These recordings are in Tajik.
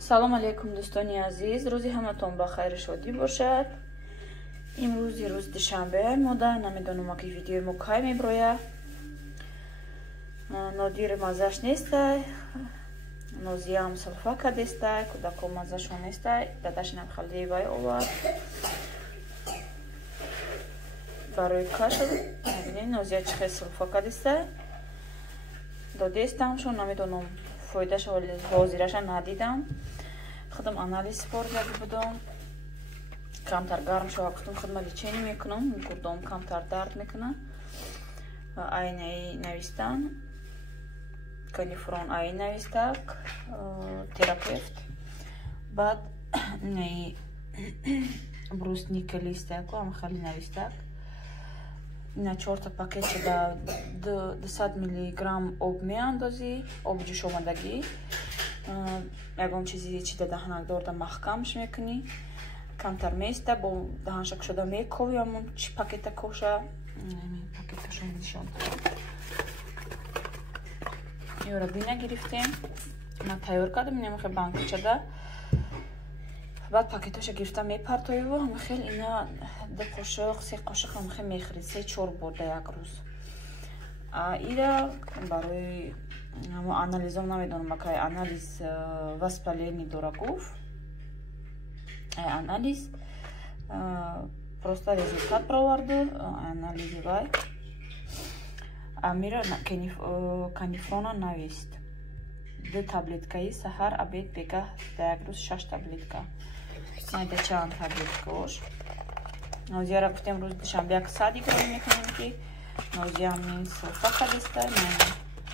салом алейкум дӯстони азиз, рӯзи ҳаматон ба хайру шодӣ бошад. имрӯзи рӯз душанбе мода намедонам ки видеои мо кай меброя. Нодир мазаш нестай, нозиям салфака дестай, кӯдако мазашон нестай, дадашинам халии вай овард барои кашу. Мебинед нозия чӣ хел салфака дестай додестамшон, намедонам фоидаша вале ҳозираша надидам. خودم анализ спор کرده بودم کمتر گرم شو گفتم خودم لیچینی میکنم گردم کمتر درد میکنه آینه نویستن کنیفرون آینه نویستک تراپیوت بعد نه بروس نیکلیستک و هم خالی نویستک اینا 4 تا پاکت شده 200 میلی گرم آب میاندازی آب جوش آمدگی ягон чизи чида даҳнакдор да маҳкамш мекунӣ, камтар меиста бо даҳаншак шуда мековӣ ҳамон чи пакета коша пакеташон нишон ёра бина гирифтем. Ман тайёр кардам намехе банкачада баъд пакеташа гирифта мепартоиву ҳамахел ина 2 қошуқ 3 қошуқ ҳамахел мехӯред 3-4 бор да як рӯз. Ира барои анализом намедонам акай анализ воспаление дора гуфт анализ просто результат проварду анализи вай амира канифрона навист 2 таблеткаи саҳар обед бегаҳ да як рӯз 6 таблетка майда чанд таблеткаош. Нозияра гуфтем рӯз душанбе як сади кор мекунем ки нозиямин салфака дестай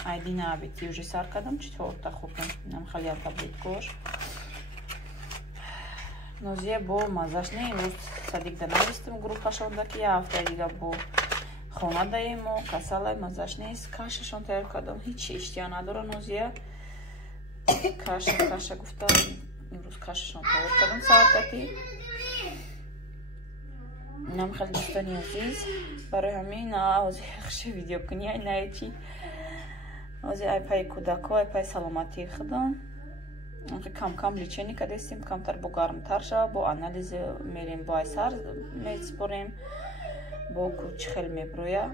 айдина абити уже сар кардам 4 та хӯрдам нам хали як таблеткош. Нозия бо мазаш не имрӯз садик да навистам группашонда ки як ҳафтаи дига бо хона даем мо касалай мазаш нест кашашон тайёр кардам ҳеч иштиҳо надора нозия каша гуфта имрӯз кашашон тайёр кардам саатати нам хел дӯстони азиз барои ҳамин ҳозир хуши видеокунӣ ай наичи ҳозир ай паи кӯдако ай паи саломатии худам кам личени кадестем камтар бо гармтар шава бо анализ мерем бо ай сар меспорем бо чӣ хел меброя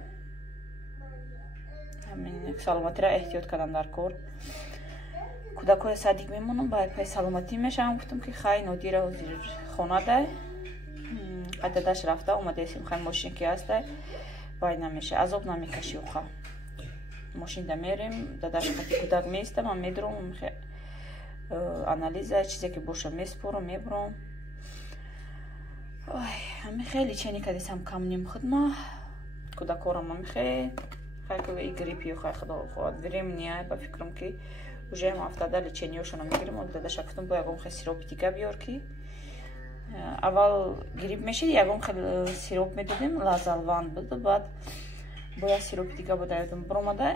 ҳамин саломатиро эҳтиёт кардан дар кор. кӯдакои садик мемонам ба ай паи саломатӣ мешавам гуфтам ки хай нодира ҳозир хона дай ай дадаш рафта омадесим хай мошин ки ҳастай вай намеша азоб намекаши оха мошинда мерем дадаш хати кӯдак меиста ман медурам анализа чизе ки боша меспорам мебурам ҳамин хеле чени кадесам камним худма кӯдакорам ҳамихе хайкои гриппи хай худо хоҳад времени ба фикрам ки уже ҳам ҳафтада лечениёшона мегирем дадаша гуфтам бо ягон хел сироп дига биёр ки аввал грипп мешид ягон хел сироп медодем лазалван буд баъд бо як сиропи дига буда ёдам биромада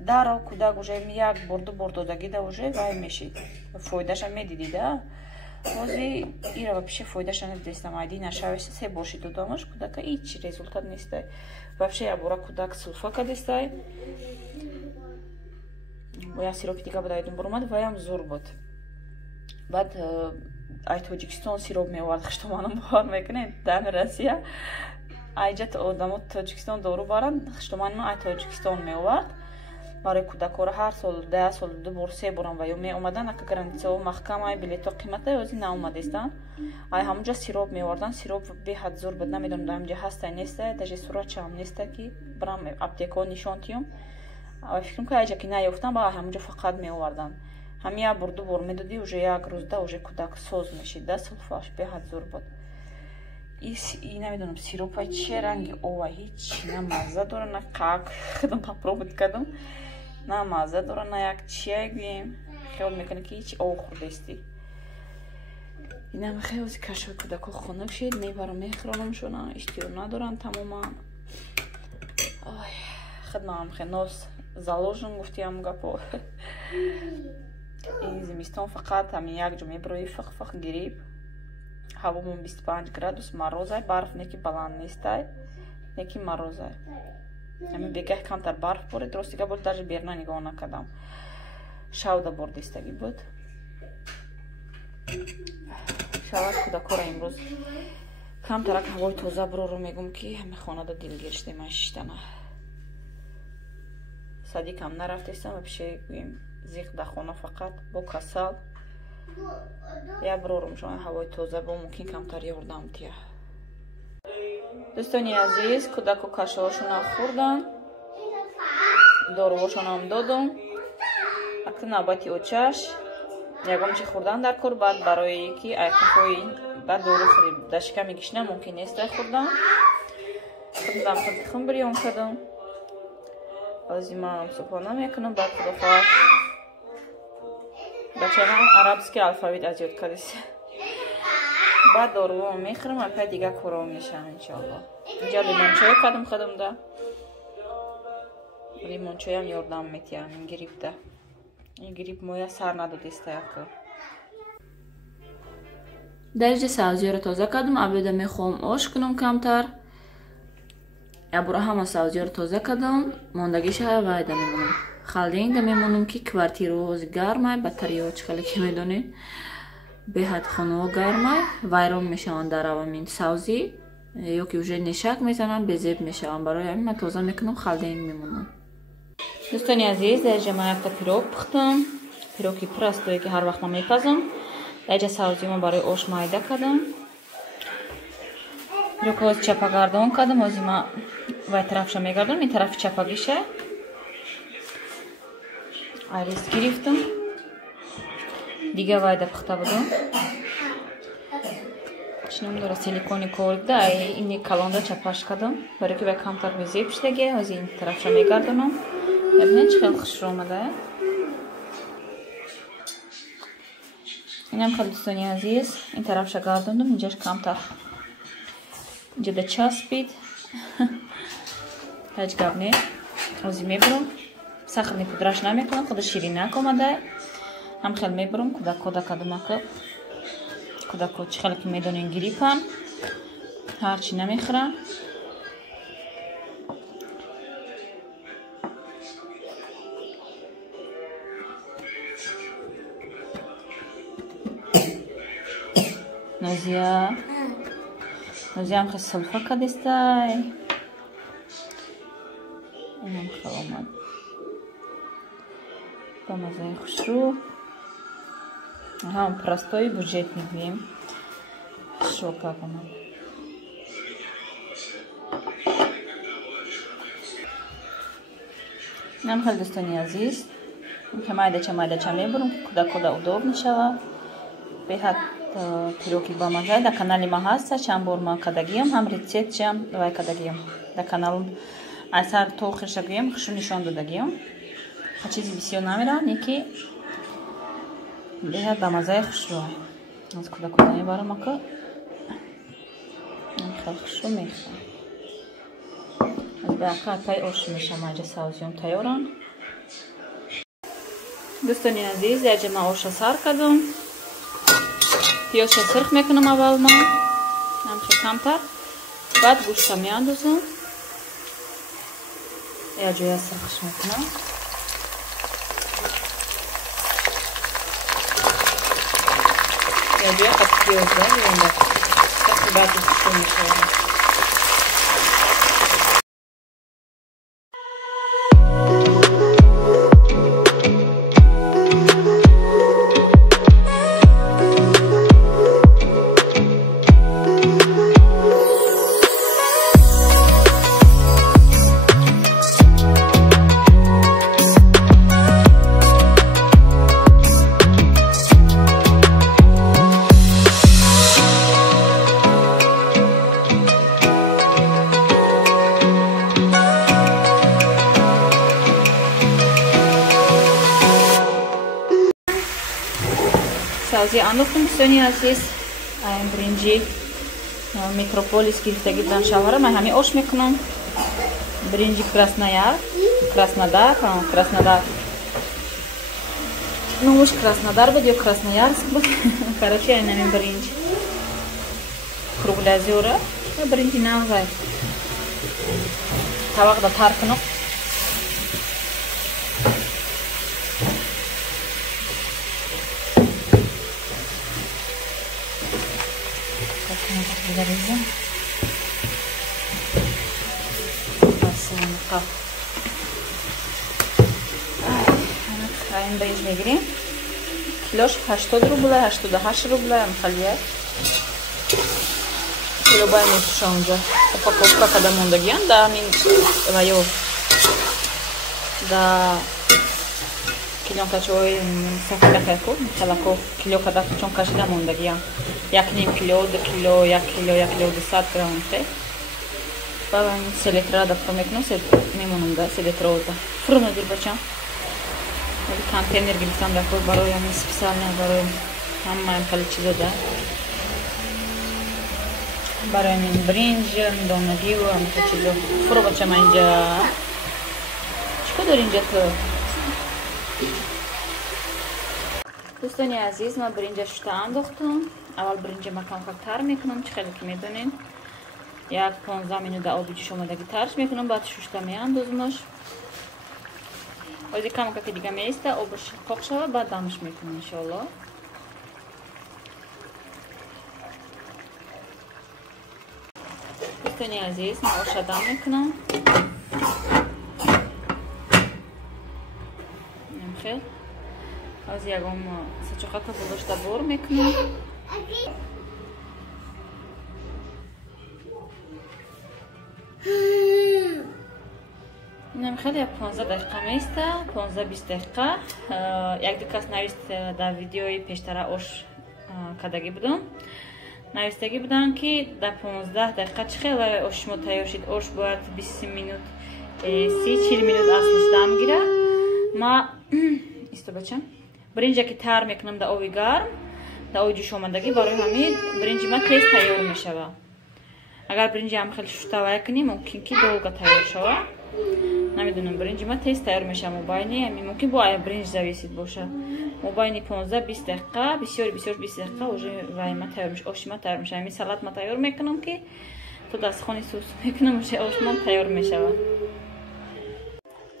дарров кӯдак уже як бор 2 бор додагида уже вай мешид фоидаша медидида ҳозир ира вообще фоидаша надидестам айдина шавеша 3 боши додамаш кӯдака ҳеч результат нестай вообще як бора кӯдак салфака дестай бо як сиропи дига буда ёдам биромад ваям зур буд. Баъд ай тоҷикистон сироп меовард хиштоманам бовар мекунед дами россия айҷа одамо тоҷикистон дору баранд хиштомани ман ай тоҷикистон меовард барои кӯдакора ҳар сол 10 сол 2 бор 3 борам ва ё меомадан ака границао маҳкам ай билето қиматай ҳозир наомадестан ай ҳамунҷа сироп меовардан сироп беҳад зур буд намедонам дар ҳамҷа ҳастай нестай даже суратчаам нестай ки барам аптекао нишон тиём фикрам ки айҷа ки наёфтам ба ҳамунҷа фақат меовардан ҳамин як бор 2 бор медодӣ уже як рӯзда уже кӯдак соз мешида салфаш беҳад зур буд. И намедонам сиропа чӣ ранги ова ҳеч на мазза дора на как худам попробовать кардам на мазза дора на як чия гӯем хиёл мекунӣ ки ҳеч ов хӯрдестӣ инам хеле кашои кӯдако хунук шид мебарам мехӯронамшона иштиёр надоранд тамоман худмам хе нос заложен гуфтиам гапо ин зимистон фақат ҳамин як ҷо меброи фах гириб ҳавомон 25 градус морозай барф неки баланд нестай неки морозай ҳамин бегаҳ камтар барф боред ростига бор даже берна нигоҳ накардам шавда бор дестагӣ буд шавад кӯдакора имрӯз камтарак ҳавои тоза бироро мегум ки ҳами хонада дилгир шудем шиштана садикам нарафтестам ва пишаи гӯем зиқ да хона фақат бо касал я бирорум шои ҳавои тоза бо мумкин камтар ёрдам тия дӯстони азиз кӯдаку кашаҳошона хӯрдан дорувошонам додум акн навбати очаш ягон чи хӯрдан дар кор баъд барои ки айқиҳои баъд дору да шиками гишна мумкин нест хӯрдан худам худихум бирён кардам азимам субҳона мекунам баъд худофаҳ бачаам арабский алфавит азёд кардис баъд дорувом мехӯрам албатта дигар корам мешавам иншоаллоҳ инҷа лимончой кардам худамда лимончоям ёрдам метиҳам ин гирипда ин гирип моя сар надодиста яка дариҷа сабзиёро тоза кардам абеда мехоҳам ош кунам камтар ябура ҳама сабзиёро тоза кардам мондагиша вайда мемонам халдеинда мемонам ки квартираҳози гармай батариҳо чихеле ки медонед беҳад хонаҳо гармай вайрон мешаванд дар авамин сабзӣ ё ки уже нешак мезананд безеб мешаванд барои ҳамин ман тоза мекунам халдеин мемонам дӯстони азиз дариҷа ман якта пирог пухтам пироги пирастое ки ҳар вақт ман мепазам дариҷа сабзиёмо барои ош майда кардам пирогҳои чапагардон кардам ҳозир ман вай тарафша мегардам ин тарафи чапагиша айрис гирифтам дига вайда пухта будам чинамдора силикони корда ини калонда чапаш кардам барои ки вай камтар безеб шудаги ҳозир ин тарафша мегардонам бибинед чӣ хел хушро омада инам хел дӯстони азиз ин тарафша гардондам инҷаш камтар инҷа да часпид ҳеҷ гап не ҳозир мебурам сахарни пудраш намекунам худа ширинак омада ҳам хел мебурам кӯдака кадумака кӯдако чӣ хеле ки медонем гирипан ҳарчи намехӯрам нозиям хел сулфа кадистай инам хел омад ба мазаи хушрӯ ҳам простой буҷет мегӯем шока кунам инам хел дӯстони азиз ки майдача мебурам ки кӯдакода удоб мешавад беҳад пироги ба маза дар канали ма ҳаста чанд бор ман кардагиам ҳам рецептчам вай кардагиам дар каналам айсар то охирша гӯем хушу нишон додагиам ва чизи бисёр намерам яки беҳад ба мазаи хушро аз кӯдакода мебарам ака хел хушро мехӯрам аз баъка пай ош мешам аҷа сабзиём тайёрам дӯстони азиз аҷа ман оша сар кардам пиёзша сирх мекунам аввал ман намхе камтар баъд гӯшта меандозам яҷоя сирхш мекунам яҷоя қад пиёзда баъд гӯшта мешавад сабзи андохтам дӯстони азиз айн бринҷи метрополис гирифтаги будам шавҳара ман ҳамин ош мекунам бринҷи краснодар номуш краснодар буд ё красноярск буд короче айн ҳамин бринҷ круглязёра бринҷи навзай тавақда тар кунам بریزیم. بس نقاب. این بریز میگیریم. کیلوش 80 روبله، 88 روبله میخوالیه. کیلو باید میفروشه اونجا. упаковка когда мондагиан да мин вайо да килонкачой сакалако халако кило когда чон кашида мондагиан 1.5 кило 2 кило 1 кило 1 кило 200 грамм те баба селитра да промекну се мемонум да селитра да фурно дирбачам вали контейнер гирифтам да барои ами специально барои ҳама хали чиза да برای من برنج دانگی و همه چیزا فرو بچم اینجا. چیکار داری اینجا تو؟ دوستانی عزیز من برنجش تا انداختم. اول برنج ما کم تر میکنم چه خیلی که میدونین. یک 15 مینوت آب جوش آمادگی ترش میکنم بعد شوشتا میاندازمش. وقتی کم که دیگه میسته آبش پاک شود بعد دمش میکنم ان شاء الله. دوستانی عزیز من آش دم میکنم. خیلی از یکم سچوخات بلوشتا بور میکنم. خیلی 15 دقیقه میسته 15-20 دقیقه. یک دو کس نویست در ویدیوی پیشتر آش کدگی بودم. نویستگی بودن که در 15 دقیقه چه خیلی آش ما تیار شد. آش باید 20 مینوت 30-40 مینوت اصلش دم گیره. ما ایستو بچم برنج که تر میکنم در آبی گرم در آب جوش آمدگی برای همین برنج ما تیز تیار میشوه. اگر برنج هم خیلی شوتوایی کنیم ممکن که دولگه تیار شوه. نمیدونم برنج ما تیز تیار میشه. مباینی همین ممکن با برنج زویسید باشه. مباینی 15-20 دقیقه بسیار 20 دقیقه уже وای ما تیار میشه. آش ما تیار میشه. همین سالاد ما تیار میکنم که تو دستخوانی سوس میکنم میشه آش ما تیار میشه.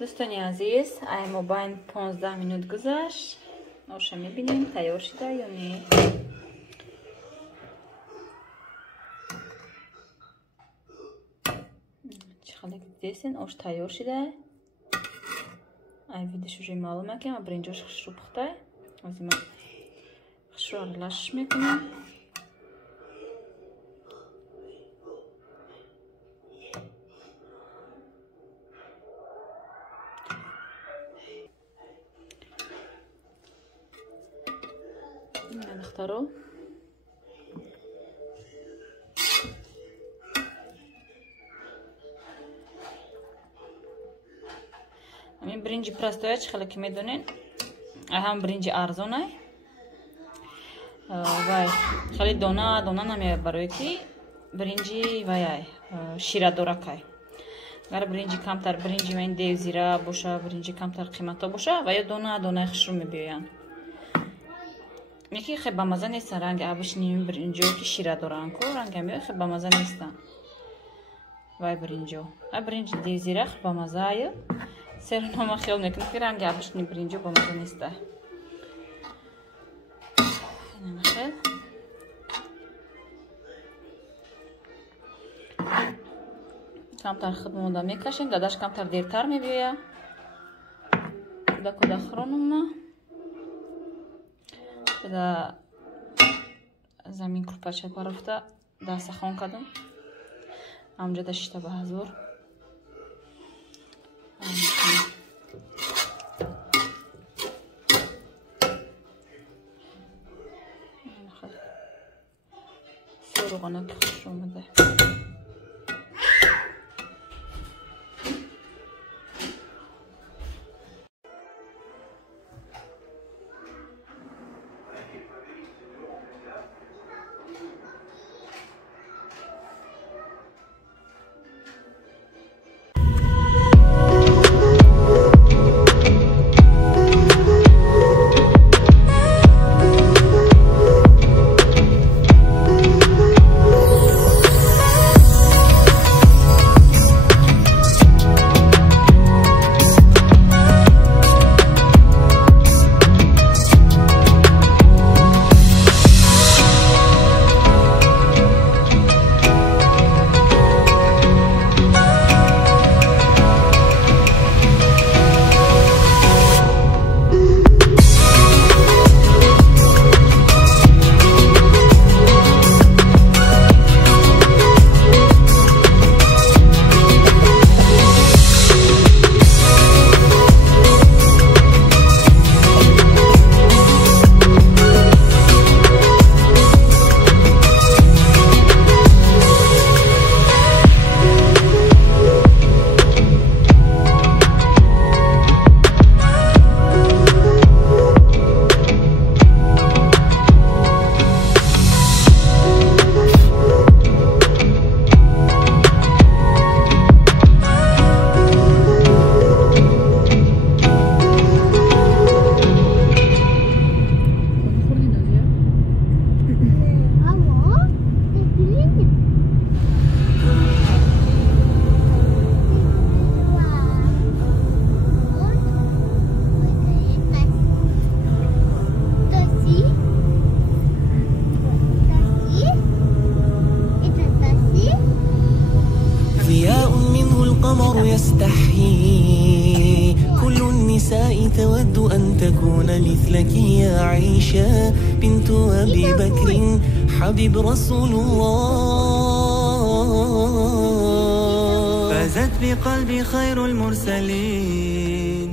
دوستانی عزیز ای مباین 15 مینوت گذشت. آش میبینیم تیار شده یا نه. چقدر دیدین آش تیار شده. ای ویدیوش уже معلومه که ما برنجش خشرو پخته. از این خشرو ارلش میکنم. نختارو همین برنج پرستویا چه خیلی که میدونین هم برنج ارزونه وای خیلی دانه نمیاد برای که برنجی وای شیره داره که اگر برنجی کمتر برنجی من دیو زیره باشه برنجی کمتر قیمتا باشه و یا دانه خشرو میبیاین میگه خیلی بامزه نیست رنگ آبش نیم برنجو که شیره دارن کو رنگ میاد خیلی بامزه نیستن وای برنجو برنج دیو زیره خیلی بامزه سر نما خیال میکنم که رنگ آبش نیم برنجو بامزه نیسته خیلی کمتر خودمون میکشیم داداش کمتر دیرتر میبیه کدا خرونم کدا زمین کرپاچه پرفته دست خون کدم همجا داشته به حضور سروغانه که خوش اومده تحيي. كل النساء تود أن تكون مثلك يا عائشة بنت أبي بكر حبيب رسول الله. فازت بقلبي خير المرسلين،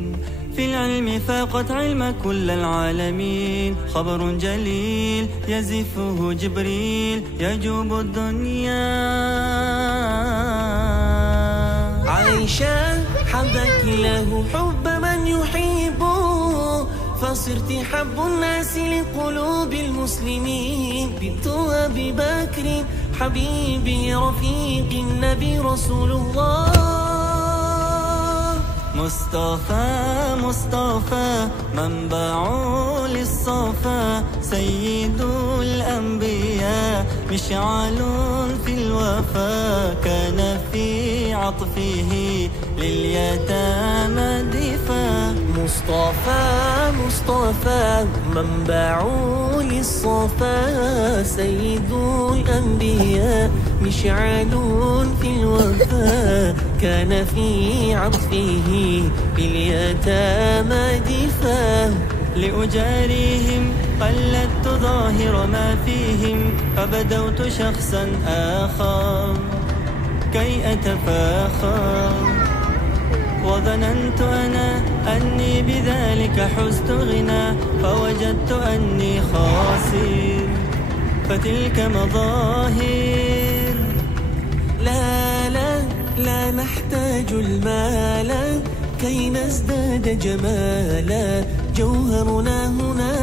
في العلم فاقت علم كل العالمين. خبر جليل يزفه جبريل يجوب الدنيا. عائشة حبك له حب من يحب، فصرت حب الناس لقلوب المسلمين. بنت أبي بكر حبيبي رفيق النبي رسول الله. مصطفى مصطفى منبع للصفا، سيد الأنبياء مشعل في الوفا. كان في عطفه لليتامى دفا. مصطفى مصطفى منبع للصفا، سيد الأنبياء مشعل في الوفا. كان في عطفه باليتامى دفا. لأجاريهم قلدت ظاهر ما فيهم، فبدوت شخصا آخر كي أتفاخر. وظننت أنا أني بذلك حزت غنى، فوجدت أني خاسر. فتلك مظاهر. لا لا لا نحتاج المال كي نزداد جمالا. جوهرنا هنا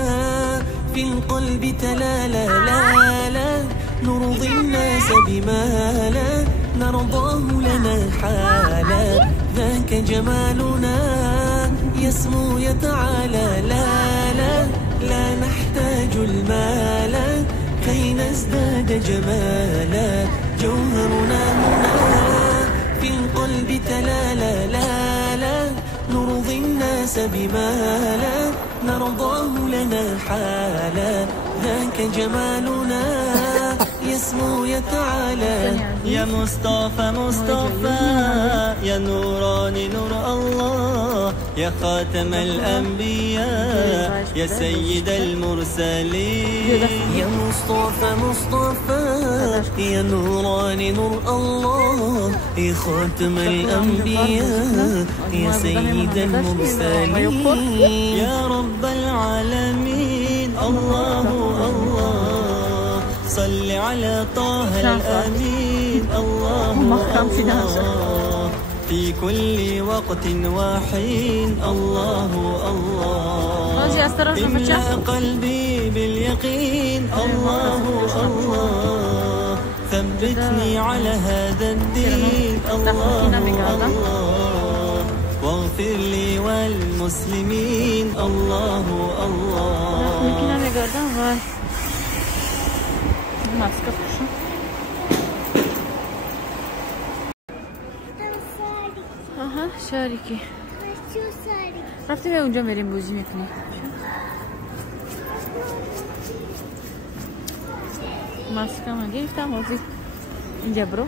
في القلب تلالا. لا لا نرضي الناس بما لا نرضاه لنا حالا. ذاك جمالنا يسمو يتعالى. لا لا لا نحتاج المال كي نزداد جمالا. جوهرنا هنا في القلب تلالا. لا لا نرضي الناس بما لا نرضاه لنا حالا. ذاك جمالنا يسمو يتعالى. يا مصطفى مصطفى يا نوران نور الله، يا خاتم الأنبياء يا سيد المرسلين. يا مصطفى مصطفى يا نوران نور الله، يا خاتم الأنبياء يا سيد المرسلين. يا رب العالمين الله الله، صل على طه الأمين الله الله. في كل وقت وحين الله الله. املأ قلبي باليقين الله الله. ثبتني على هذا الدين الله الله. واغفر لي والمسلمين الله الله. Maska kuşum. Aha şariki. رفتیم اونجا میریم بازی میکنیم. ماسکا من گرفتم حاضر اینجا برو.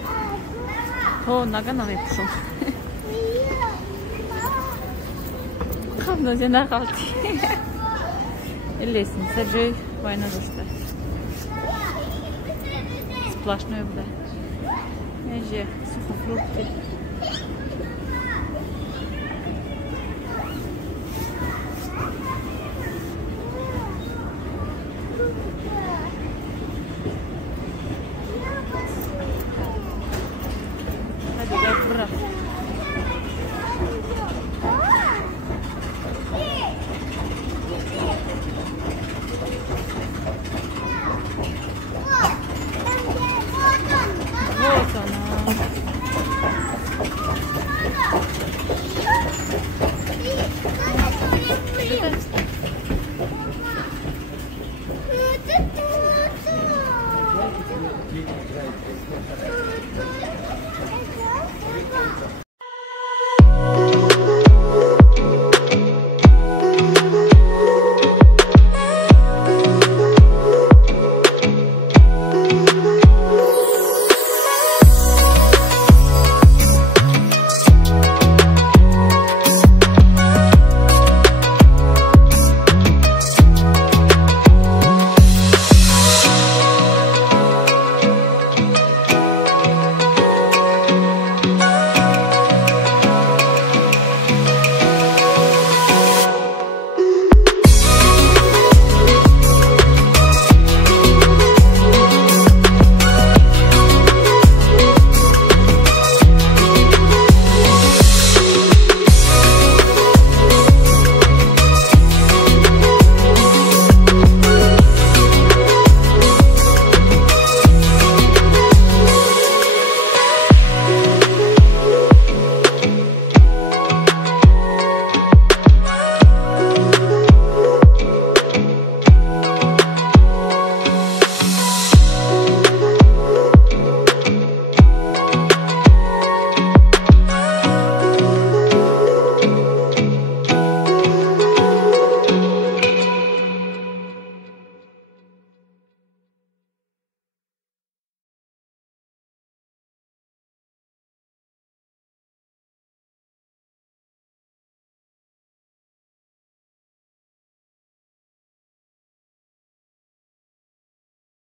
تو نگه نمیپوشم. خب نوزی نخالتی. Ellesini саджай, война зашла. Сплошной бля. Меже сухофрукты.